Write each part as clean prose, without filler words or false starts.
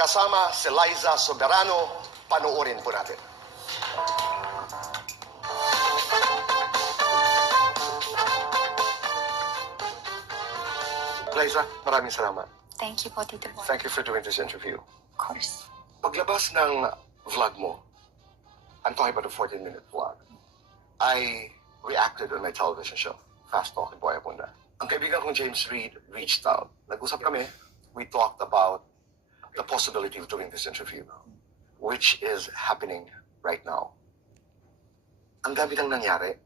kasama si Liza Soberano. Panoorin po natin. Liza, maraming salamat. Thank you po, Tito Boy. Thank you for doing this interview. Of course. Paglabas ng vlog mo, I'm talking about a 14-minute vlog, I reacted on my television show, Fast Talking Boy Abunda. Ang kaibigan kong James Reid reached out. Nag-usap kami. We talked about the possibility of doing this interview, which is happening right now. Ang dami nang nangyari.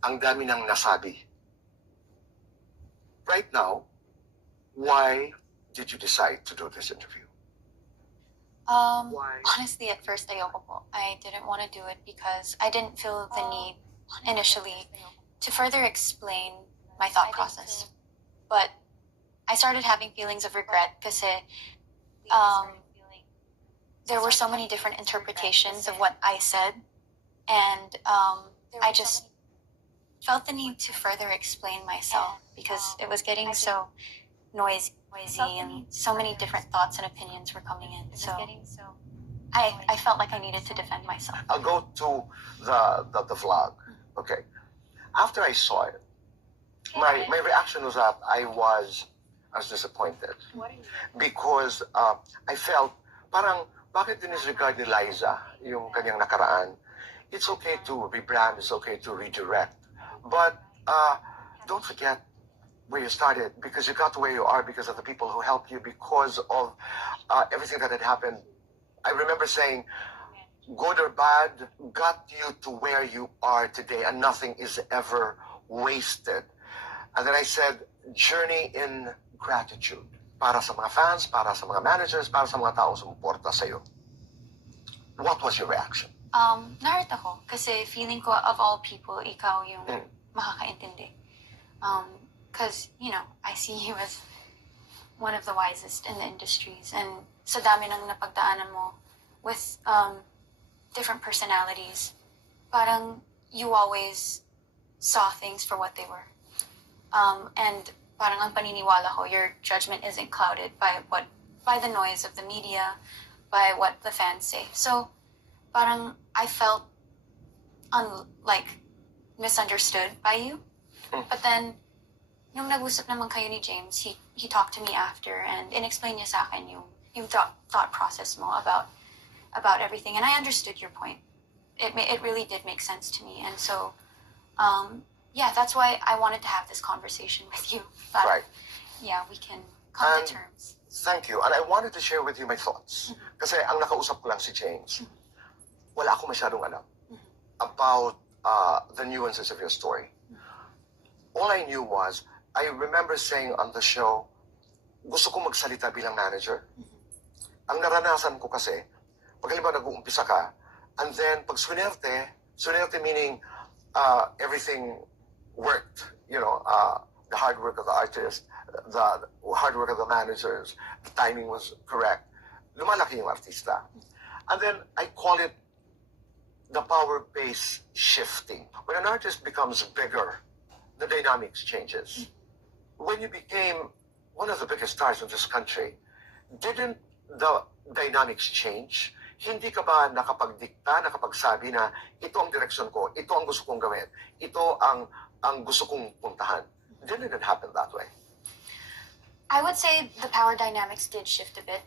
Ang dami nang nasabi. Right now, why did you decide to do this interview? Why? Honestly, at first, ayoko po. I didn't want to do it because I didn't feel the need initially to further explain my thought process. But I started having feelings of regret because there were so many different interpretations of what I said, and I just felt the need to further explain myself because it was getting so noisy and so many different thoughts and opinions were coming in. So I felt like I needed to defend myself. I'll go to the vlog. Okay. After I saw it, my reaction was that I was disappointed because I felt parang bakit dinisregard ni Liza yung kanyang nakaraan. It's okay to rebrand, it's okay to redirect, but don't forget where you started, because you got to where you are because of the people who helped you, because of everything that had happened. I remember saying, good or bad, got you to where you are today, and nothing is ever wasted. And then I said, journey in gratitude. Para sa mga fans, para sa mga managers, para sa mga taong sumuporta sa'yo. What was your reaction? Na-hurt ako kasi feeling ko of all people, ikaw yung makakaintindi. Because, you know, I see you as one of the wisest in the industries, and sa dami ng napagdaanan mo with different personalities, parang you always saw things for what they were. And parang ang paniniwala ko, your judgment isn't clouded by the noise of the media, by what the fans say. So parang I felt misunderstood by you. But then nung nag-usap naman kayo ni James, he talked to me after and inexplain niya sa akin yung thought process mo about everything, and I understood your point. It really did make sense to me, and so yeah, that's why I wanted to have this conversation with you. But, right. Yeah, we can come to terms. Thank you, and I wanted to share with you my thoughts. Kasi ang nakausap ko lang si James. Wala akong masyadong alam about the nuances of your story. All I knew was, I remember saying on the show, gusto ko magsalita bilang manager. Ang naranasan ko kasi, pag halimbawa nag-uumpisa ka, and then pag swinerte meaning everything worked, you know, the hard work of the artist, the hard work of the managers, the timing was correct. Lumalaki yung artista. And then I call it the power base shifting. When an artist becomes bigger, the dynamics changes. When you became one of the biggest stars in this country, didn't the dynamics change? Hindi ka ba nakapagdikta, nakapagsabi na ito ang direksyon ko, ito ang gusto kong gawin, ito ang gusto kong puntahan? Didn't it happen that way? I would say the power dynamics did shift a bit.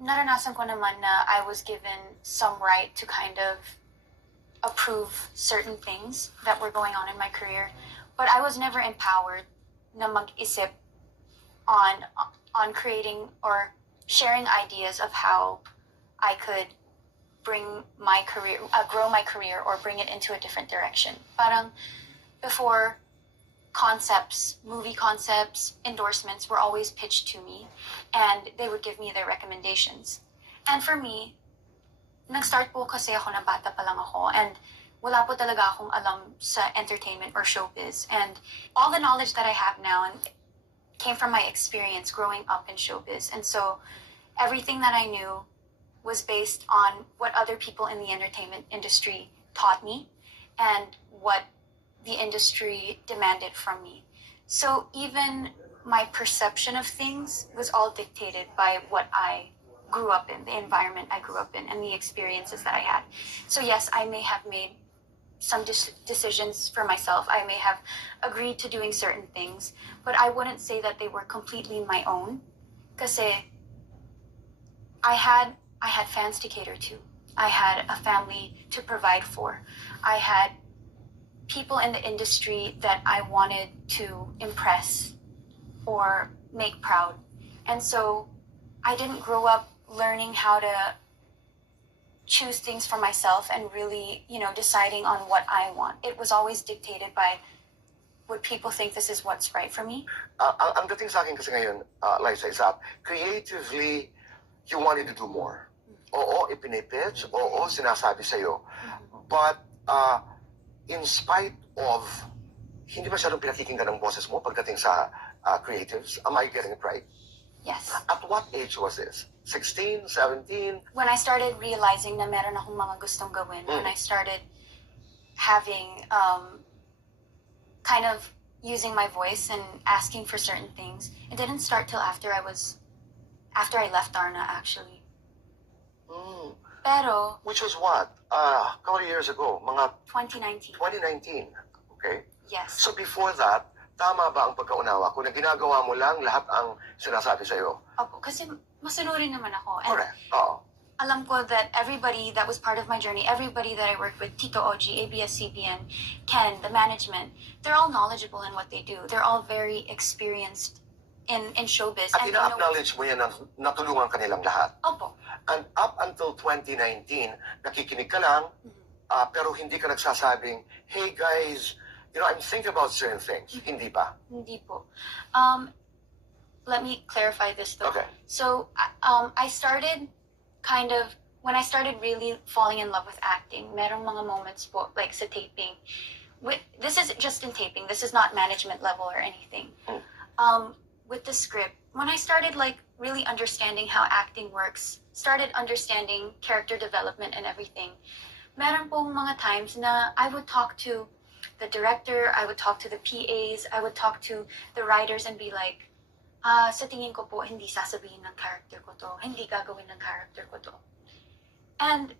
Naranasan ko naman na I was given some right to kind of approve certain things that were going on in my career, but I was never empowered na mag-isip on creating or sharing ideas of how I could bring my career, grow my career, or bring it into a different direction. Parang before, concepts, movie concepts, endorsements were always pitched to me, and they would give me their recommendations. And for me, nag-start po kasi ako na bata pa lang ako, and wala po talaga akong alam sa entertainment or showbiz. And all the knowledge that I have now came from my experience growing up in showbiz. And so everything that I knew was based on what other people in the entertainment industry taught me and what the industry demanded from me. So even my perception of things was all dictated by what I grew up in, the environment I grew up in, and the experiences that I had. So yes, I may have made some decisions for myself. I may have agreed to doing certain things, but I wouldn't say that they were completely my own. Kasi I had fans to cater to. I had a family to provide for. I had people in the industry that I wanted to impress or make proud. And so I didn't grow up learning how to choose things for myself and really, deciding on what I want. It was always dictated by, would people think this is what's right for me? Ang dating sa akin kasi ngayon, Liza, is that creatively, you wanted to do more. Oo, ipinipitch. Oo, sinasabi sa'yo. But in spite of hindi masyadong pinakikinggan ng boses mo pagdating sa creatives, am I getting it right? Yes. At what age was this? 16, 17? When I started realizing na meron akong mga gustong gawin, when I started having, kind of using my voice and asking for certain things, it didn't start till after I left Darna, actually. Pero, Which was what? How many years ago? Mga 2019. 2019. Okay? Yes. So before that, tama ba ang pagkaunawa ko na ginagawa mo lang lahat ang sinasabi sa'yo? Opo, kasi masunurin naman ako. And Correct. Oo. alam ko that everybody that was part of my journey, everybody that I worked with, Tito Oji, ABS-CBN, Ken, the management, they're all knowledgeable in what they do. They're all very experienced in showbiz. At And they know ina-acknowledge mo yan na natulungan kanilang lahat. Opo. And up until 2019, nakikinig ka lang, pero hindi ka nagsasabing, hey guys, I'm thinking about certain things. Hindi ba? Hindi po. Let me clarify this though. Okay. So, I started when I started really falling in love with acting, merong mga moments po, like sa taping. This is just in taping. This is not management level or anything. With the script, when I started really understanding how acting works, started understanding character development and everything, meron pong mga times na I would talk to the director, I would talk to the PAs, I would talk to the writers and be like, sa tingin ko po, hindi sasabihin ng character ko to, hindi gagawin ng character ko to. And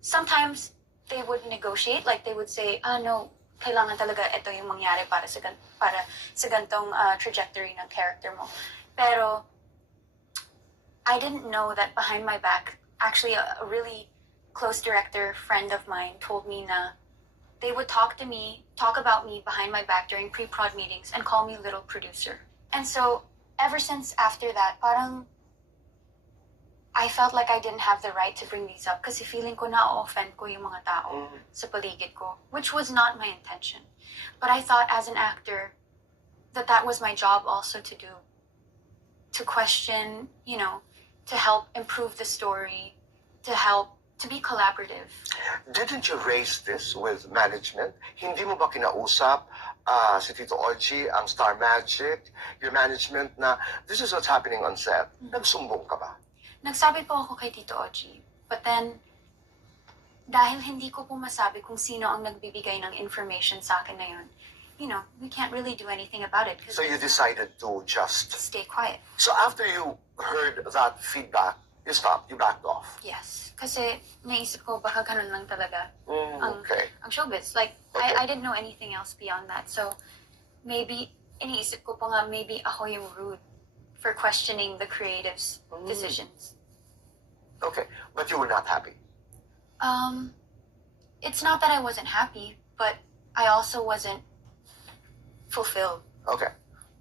sometimes they would negotiate, like they would say, no, kailangan talaga ito yung mangyari para sa gantong trajectory ng character mo. Pero, I didn't know that behind my back, actually a really close director friend of mine told me na they would talk about me behind my back during pre-prod meetings and call me little producer. And so, ever since after that, parang I felt like I didn't have the right to bring these up kasi feeling ko na-offend ko yung mga tao sa paligid ko, which was not my intention. But I thought as an actor that was my job also to do. To question, to help improve the story, to be collaborative. Didn't you raise this with management? Hindi mo ba kinausap si Tito Oji, ang Star Magic, your management na this is what's happening on set? Nagsumbong ka ba? Nagsabi po ako kay Tito Oji. But then, dahil hindi ko po masabi kung sino ang nagbibigay ng information sa akin na yun, we can't really do anything about it. So you decided to just stay quiet. So after you heard that feedback, you stopped, you backed off. Yes. Kasi naisip ko baka ganun lang talaga Okay. ang showbiz. Like, Okay. I didn't know anything else beyond that. So, maybe, iniisip ko pa nga, maybe ako yung rude for questioning the creatives' decisions. Okay. But you were not happy. It's not that I wasn't happy, but I also wasn't fulfilled. Okay.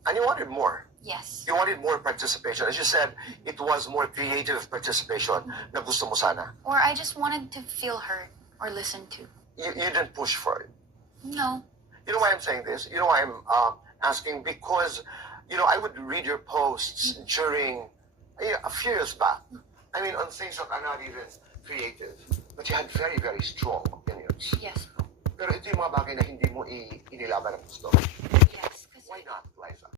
And you wanted more. Yes. You wanted more participation. As you said, it was more creative participation na gusto mo sana. Or I just wanted to feel heard or listened to. You didn't push for it. No. You know why I'm saying this? You know why I'm asking? Because, I would read your posts during a few years back. I mean, on things that are not even creative. But you had very, very strong opinions. Yes. Pero ito yung mga bagay na hindi mo inilaban ng gusto. Yes. Why not, Liza?